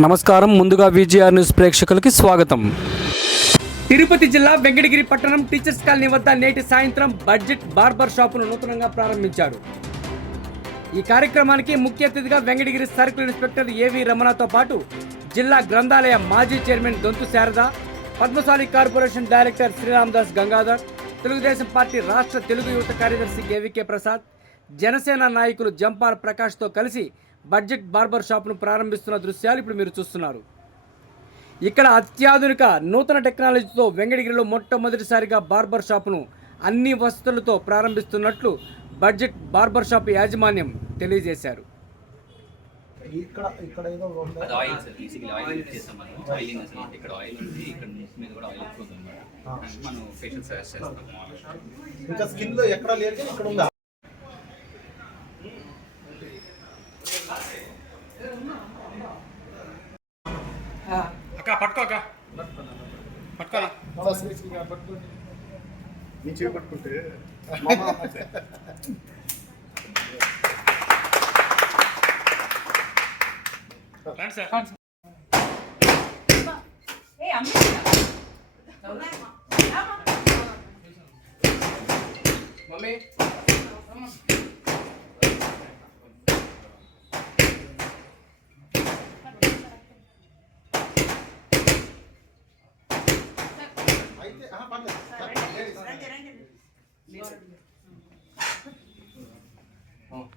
నమస్కారం. ముందుగా VGR news ప్రేక్షకులకి స్వాగతం. తిరుపతి జిల్లా వెంకటగిరి పట్టణం టీచర్స్ కాలనీ వద్ద నేటి సాయంత్రం బడ్జెట్ బార్బర్ షాపును నూతనంగా ప్రారంభించారు. ఈ కార్యక్రమానికి ముఖ్య అతిథిగా వెంకటగిరి సర్కిల్ ఇన్స్పెక్టర్ ఏవి రమణతో పాటు జిల్లా గ్రంథాలయ మాజీ chairman Dontu Sharada Padmashali corporation director Sriramadas Gangadhar Telugudesam party రాష్ట్ర తెలుగు యువత కార్యదర్శి కేవీకే ప్రసాద్ జనసేన నాయకులు జంపాల్ ప్రకాష్తో కలిసి బడ్జెట్ బార్బర్ షాప్ను ప్రారంభిస్తున్న దృశ్యాలు ఇప్పుడు మీరు చూస్తున్నారు. ఇక్కడ అత్యాధునిక నూతన టెక్నాలజీతో వెంకటగిరిలో మొట్టమొదటిసారిగా బార్బర్ షాపును అన్ని వసతులతో ప్రారంభిస్తున్నట్లు బడ్జెట్ బార్బర్ షాప్ యాజమాన్యం తెలియజేశారు. ఇక్కడ ఇక్కడ ఏదో ఉంది? అది oil sir basically oil use చేస్తాం మనం. ఆయిలింగ్ అసలు ఇక్కడ ఆయిల్ ఉంది ఇక్కడ నెక్ మీద కూడా ఆయిల్ ఎక్కువ ఉంది. అనమాట మనం ఫేషియల్ సజెస్ట్ చేస్తాం. ఇంకా స్కిన్లో ఎక్కడ లేదు ఇక్కడ ఉందా? అక్క పట్టుకో అక్క పట్టుకోరా. నీ చేయి పట్టుకుంటే. రండి సార్. అయితే ఆహా,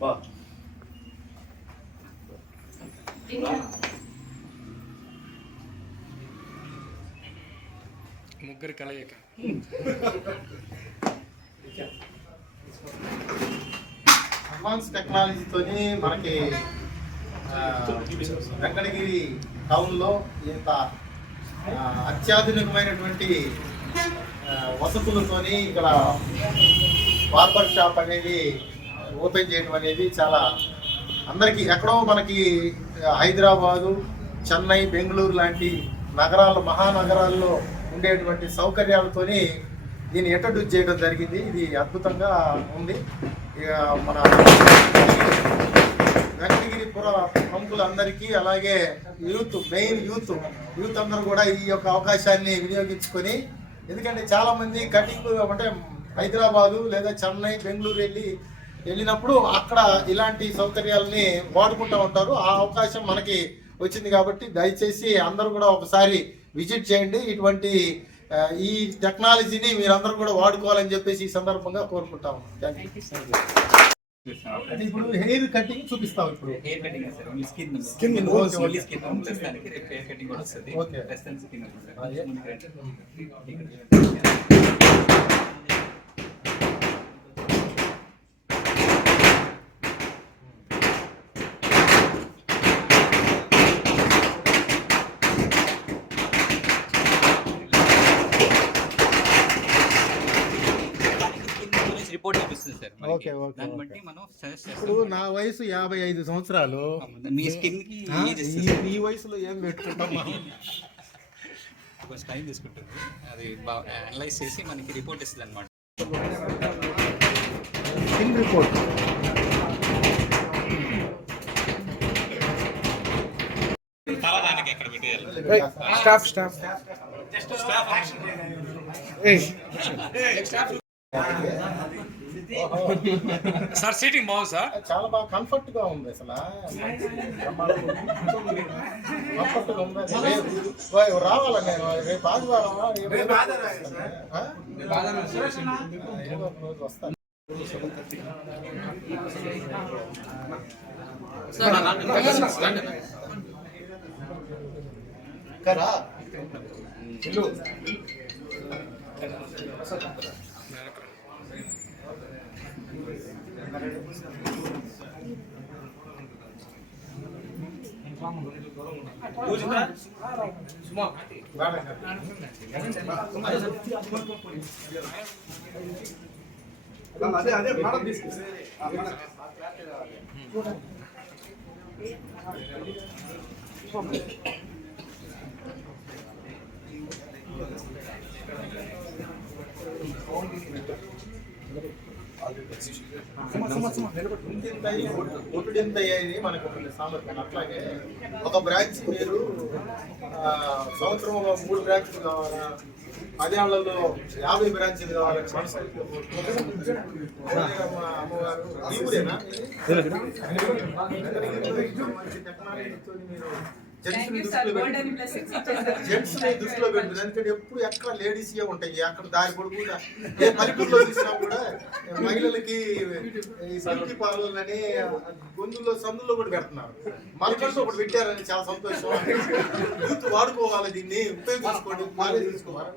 బా. ముగ్గురు కలయిక అడ్వాన్స్ టెక్నాలజీతోని మనకి వెంకటగిరి టౌన్లో ఇంత అత్యాధునికమైనటువంటి వసతులతోని ఇక్కడ బార్బర్ షాప్ అనేది ఓపెన్ చేయడం అనేది చాలా అందరికీ ఎక్కడో మనకి హైదరాబాదు చెన్నై బెంగళూరు లాంటి నగరాలు మహానగరాల్లో ఉండేటువంటి సౌకర్యాలతోని దీన్ని ఇంట్రడ్యూస్ చేయడం జరిగింది. ఇది అద్భుతంగా ఉంది. ఇక మన వెంకటగిరిపుర ప్రముఖులందరికీ అలాగే యూత్ మెయిన్ యూత్ యూత్ అందరూ కూడా ఈ యొక్క అవకాశాన్ని వినియోగించుకొని ఎందుకంటే చాలామంది కటింగ్ అంటే హైదరాబాదు లేదా చెన్నై బెంగళూరు వెళ్ళి వెళ్ళినప్పుడు అక్కడ ఇలాంటి సౌకర్యాలని వాడుకుంటూ ఉంటారు. ఆ అవకాశం మనకి వచ్చింది కాబట్టి దయచేసి అందరూ కూడా ఒకసారి విజిట్ చేయండి. ఇటువంటి ఈ టెక్నాలజీని మీరందరూ కూడా వాడుకోవాలని చెప్పేసి ఈ సందర్భంగా కోరుకుంటాము థ్యాంక్ యూ అంటే ఇప్పుడు హెయిర్ కటింగ్ చూపిస్తాం ఇప్పుడు. Hair cutting sir? Only skin Skin, skin okay, okay. Only skin రేపు హెయిర్ కటింగ్ కూడా వస్తుంది. స్కిన్. రిపోర్ట్ చూపిస్తుంది సార్ మనకి. Okay, okay, దాన్ని okay. బట్టి మనం సజెస్ట్ ఇప్పుడు చేస్తాం నా వయసు యాభై ఐదు సంవత్సరాలు. మీ స్కిన్కి ఆ, ఏజ్ ఈ- ఇస్తుంది ఈ వయసులో ఏం పెట్టుకుంటాం మనం? కొంచెం టైం తీసుకుంటుంది. అది బాగా అనలైజ్ చేసి మనకి రిపోర్ట్ ఇస్తుంది అనమాట స్కిన్ రిపోర్ట్. తల దానికి ఎక్కడ పెట్టేయాలి స్టాఫ్ స్టాఫ్ సార్ సీటింగ్ బాగుంది? సార్ చాలా బాగా కంఫర్ట్గా ఉంది అసలు. కంఫర్ట్గా ఉంది రేపు ఓయ్, రావాలా నేను రేపు ఆదివారం వస్తాను కరా అదే అదే మేడం ఇంతింతయి, ఒట్టు- ఒట్టుడింతయి అని మనకు సామర్థ్యం అట్లాగే ఒక బ్రాంచ్ మీరు ఆ, సంవత్సరంలో మూడు బ్రాంచ్లు కావాలా పదేళ్ళలో యాభై బ్రాంచ్లు కావాలని మనస్ఫూర్తిగా కోరుకుంటున్నాను. అమ్మ- అమ్మవారు ఈ ఊరేనా మంచి టెక్నాలజీతో మీరు జెంట్స్ దృష్టిలో పెడుతుంది ఎందుకంటే ఎప్పుడు ఎక్కడ లేడీస్ ఏ ఉంటాయి అక్కడ దారి పొడుగునా ఏ పల్లెటూరులో చూసినా కూడా మహిళలకి పార్లర్ అని గొంతుల్లో సందుల్లో కూడా పెడుతున్నారు. మలకల్లో ఒకటి పెట్టారని చాలా సంతోషం. యూత్ వాడుకోవాలి దీన్ని ఉపయోగించుకోండి కాలేజ్ తీసుకోవాలి